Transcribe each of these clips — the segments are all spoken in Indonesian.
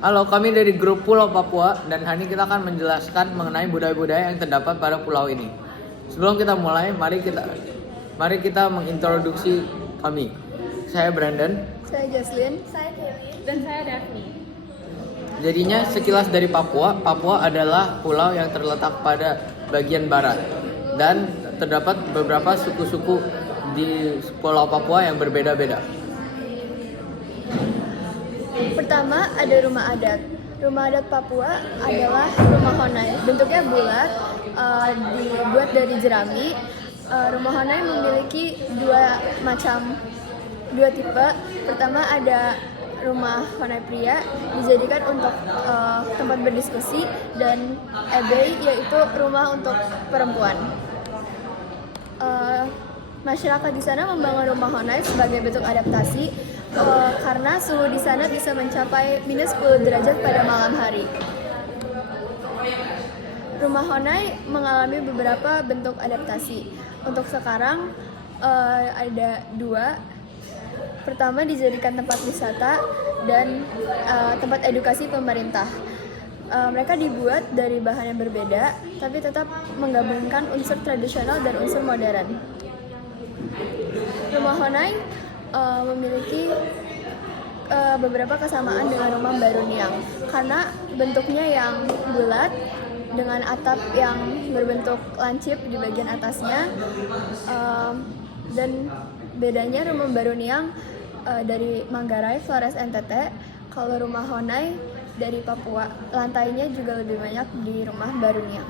Halo, kami dari grup Pulau Papua dan hari ini kita akan menjelaskan mengenai budaya-budaya yang terdapat pada pulau ini. Sebelum kita mulai, mari kita mengintroduksi kami. Saya Brandon. Saya Jocelyn. Saya Kelly. Dan saya Daphne. Jadinya sekilas dari Papua, Papua adalah pulau yang terletak pada bagian barat dan terdapat beberapa suku-suku di Pulau Papua yang berbeda-beda. Pertama ada rumah adat. Rumah adat Papua adalah rumah Honai. Bentuknya bulat, dibuat dari jerami. Rumah Honai memiliki dua tipe. Pertama ada rumah Honai pria, dijadikan untuk tempat berdiskusi, dan ebei yaitu rumah untuk perempuan. Masyarakat di sana membangun rumah Honai sebagai bentuk adaptasi karena suhu di sana bisa mencapai minus 10 derajat pada malam hari. Rumah Honai mengalami beberapa bentuk adaptasi. Untuk sekarang ada dua. Pertama dijadikan tempat wisata dan tempat edukasi pemerintah. Mereka dibuat dari bahan yang berbeda, tapi tetap menggabungkan unsur tradisional dan unsur modern. Rumah Honai memiliki beberapa kesamaan dengan rumah Baruniang karena bentuknya yang bulat dengan atap yang berbentuk lancip di bagian atasnya, dan bedanya rumah Baruniang dari Manggarai, Flores, NTT. Kalau rumah Honai dari Papua, lantainya juga lebih banyak di rumah Baruniang.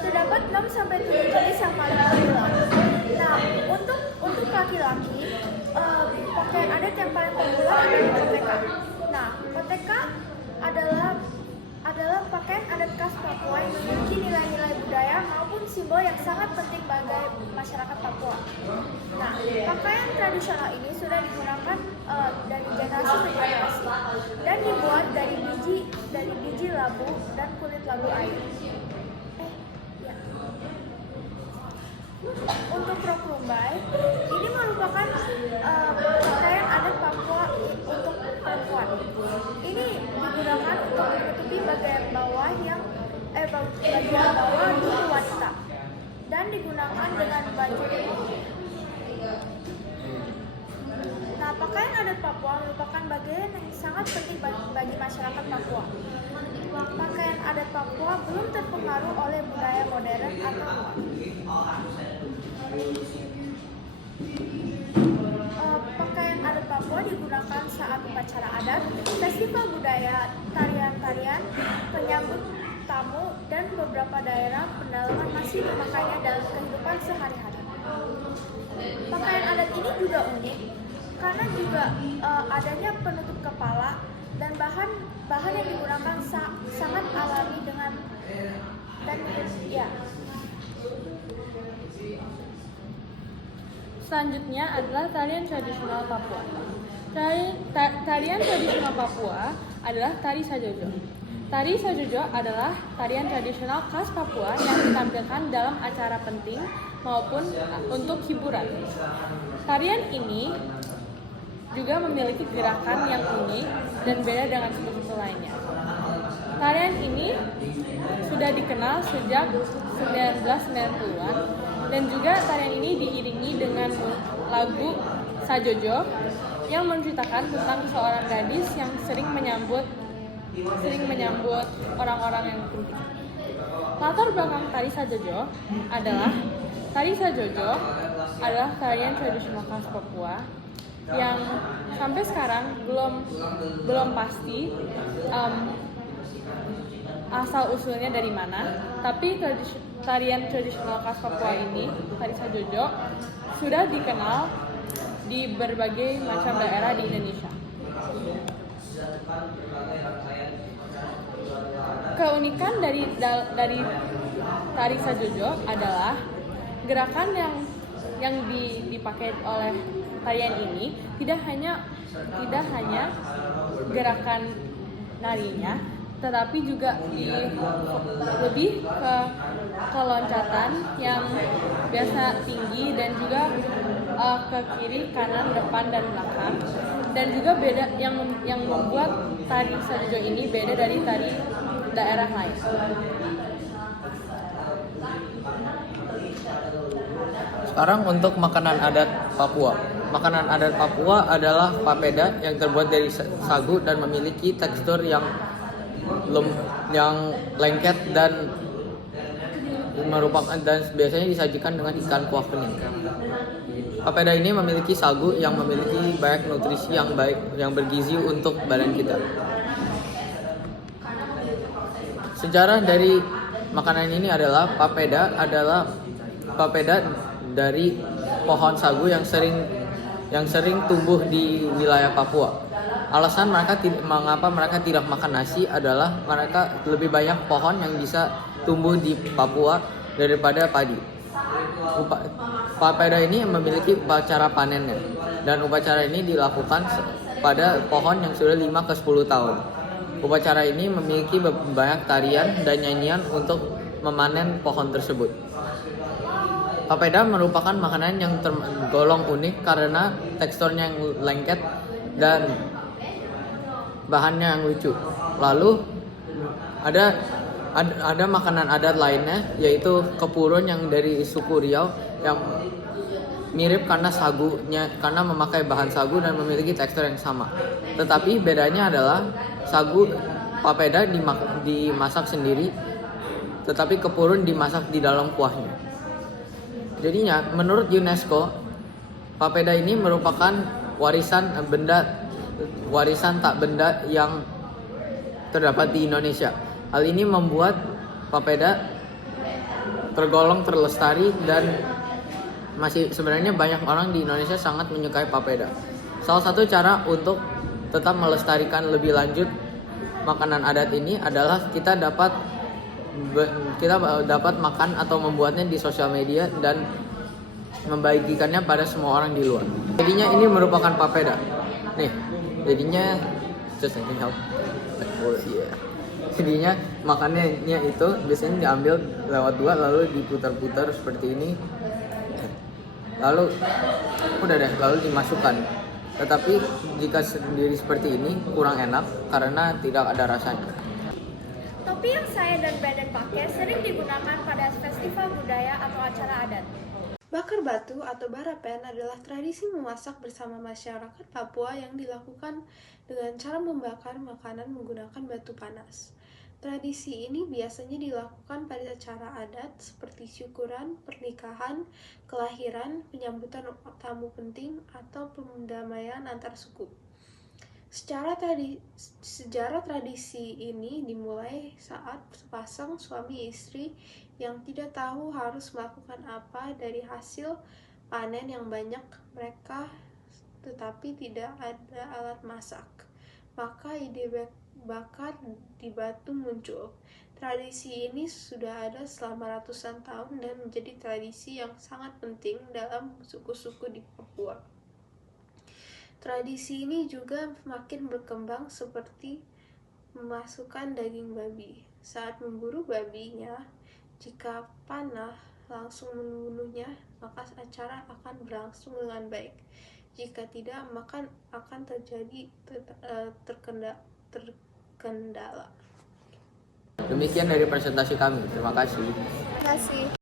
Terdapat 6-7 jenis yang paling populer. Nah, untuk laki-laki, pakaian adat yang paling populer adalah koteka. Nah, koteka adalah pakaian adat khas Papua yang memiliki nilai-nilai budaya maupun simbol yang sangat penting bagi masyarakat Papua. Nah, pakaian tradisional ini sudah digunakan dari generasi ke generasi dan dibuat dari biji labu dan kulit labu air. Untuk rok rumbai, ini merupakan pakaian adat Papua untuk perempuan. Ini digunakan untuk menutupi bagian bawah tubuh wanita dan digunakan dengan baju. Nah, pakaian adat Papua merupakan bagian yang sangat penting bagi masyarakat Papua. Pakaian adat Papua belum terpengaruh oleh budaya modern atau luar. Pakaian adat Papua digunakan saat upacara adat, festival budaya, tarian-tarian, penyambut tamu, dan beberapa daerah pedalaman masih memakainya dalam kehidupan sehari-hari. Pakaian adat ini juga unik karena juga adanya penutup kepala dan bahan yang digunakan sangat alami Selanjutnya adalah tarian tradisional Papua. Tarian tradisional Papua adalah tari sajojo. Tari sajojo adalah tarian tradisional khas Papua yang ditampilkan dalam acara penting maupun untuk hiburan. Tarian ini juga memiliki gerakan yang unik dan beda dengan suku-suku lainnya. Tarian ini sudah dikenal sejak 1990-an dan juga tarian ini diiringi dengan lagu sajojo yang menceritakan tentang seorang gadis yang sering menyambut orang-orang yang penting. Latar belakang tari sajojo adalah tarian tradisional khas Papua yang sampai sekarang belum pasti asal usulnya dari mana, tapi tarian tradisional khas Papua ini, tari sajojo, sudah dikenal di berbagai macam daerah di Indonesia. Keunikan dari tari sajojo adalah gerakan yang dipakai oleh tarian ini tidak hanya gerakan narinya, tetapi juga lebih ke loncatan yang biasa tinggi dan juga ke kiri, kanan, depan, dan belakang. Dan juga beda yang membuat tari Sajojo ini beda dari tari daerah lain. Sekarang untuk makanan adat Papua. Makanan adat Papua adalah papeda yang terbuat dari sagu dan memiliki tekstur yang lengket dan biasanya disajikan dengan ikan kuah kuning. Papeda ini memiliki sagu yang memiliki banyak nutrisi yang baik yang bergizi untuk badan kita. Sejarah dari makanan ini adalah papeda dari pohon sagu yang sering tumbuh di wilayah Papua. Alasan mengapa mereka tidak makan nasi adalah mereka lebih banyak pohon yang bisa tumbuh di Papua daripada padi. Papeda ini memiliki upacara panennya, dan upacara ini dilakukan pada pohon yang sudah 5 ke 10 tahun. Upacara ini memiliki banyak tarian dan nyanyian untuk memanen pohon tersebut. Papeda merupakan makanan yang tergolong unik karena teksturnya yang lengket dan bahannya yang lucu. Lalu ada makanan adat lainnya, yaitu kepurun yang dari suku Riau yang mirip karena memakai bahan sagu dan memiliki tekstur yang sama. Tetapi bedanya adalah sagu papeda dimasak sendiri, tetapi kepurun dimasak di dalam kuahnya. Jadinya, menurut UNESCO, papeda ini merupakan warisan tak benda yang terdapat di Indonesia. Hal ini membuat papeda tergolong terlestari dan masih sebenarnya banyak orang di Indonesia sangat menyukai papeda. Salah satu cara untuk tetap melestarikan lebih lanjut makanan adat ini adalah kita dapat makan atau membuatnya di sosial media dan membagikannya pada semua orang di luar. Jadinya ini merupakan papeda. Nih, jadinya just I can help. Jadinya makannya itu biasanya diambil lewat dua lalu diputar-putar seperti ini. Lalu dimasukkan. Tetapi jika sendiri seperti ini kurang enak karena tidak ada rasanya. Topi yang saya dan Brandon pakai sering digunakan pada festival budaya atau acara adat. Bakar batu atau barapen adalah tradisi memasak bersama masyarakat Papua yang dilakukan dengan cara membakar makanan menggunakan batu panas. Tradisi ini biasanya dilakukan pada acara adat seperti syukuran, pernikahan, kelahiran, penyambutan tamu penting, atau perdamaian antar suku. Sejarah tradisi ini dimulai saat sepasang suami istri yang tidak tahu harus melakukan apa dari hasil panen yang banyak mereka, tetapi tidak ada alat masak. Maka ide bakar di batu muncul. Tradisi ini sudah ada selama ratusan tahun dan menjadi tradisi yang sangat penting dalam suku-suku di Papua. Tradisi ini juga makin berkembang seperti memasukkan daging babi. Saat memburu babinya, jika panah langsung membunuhnya, maka acara akan berlangsung dengan baik. Jika tidak, maka akan terjadi terkendala. Demikian dari presentasi kami. Terima kasih. Terima kasih.